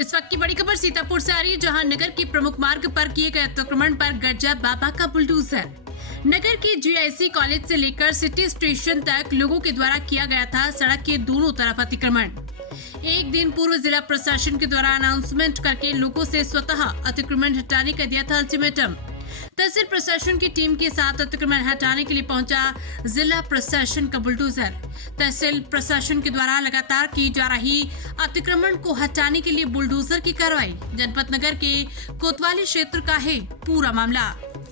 इस वक्त की बड़ी खबर सीतापुर से आ रही है, जहां नगर के प्रमुख मार्ग पर किए गए अतिक्रमण पर गरजा बाबा का बुलडोजर। नगर के जीआईसी कॉलेज से लेकर सिटी स्टेशन तक लोगों के द्वारा किया गया था सड़क के दोनों तरफ अतिक्रमण। एक दिन पूर्व जिला प्रशासन के द्वारा अनाउंसमेंट करके लोगों से स्वतः अतिक्रमण हटाने का दिया था अल्टीमेटम। तहसील प्रशासन की टीम के साथ अतिक्रमण हटाने के लिए पहुंचा जिला प्रशासन का बुलडोजर। तहसील प्रशासन के द्वारा लगातार की जा रही अतिक्रमण को हटाने के लिए बुलडोजर की कार्रवाई। जनपद नगर के कोतवाली क्षेत्र का है पूरा मामला।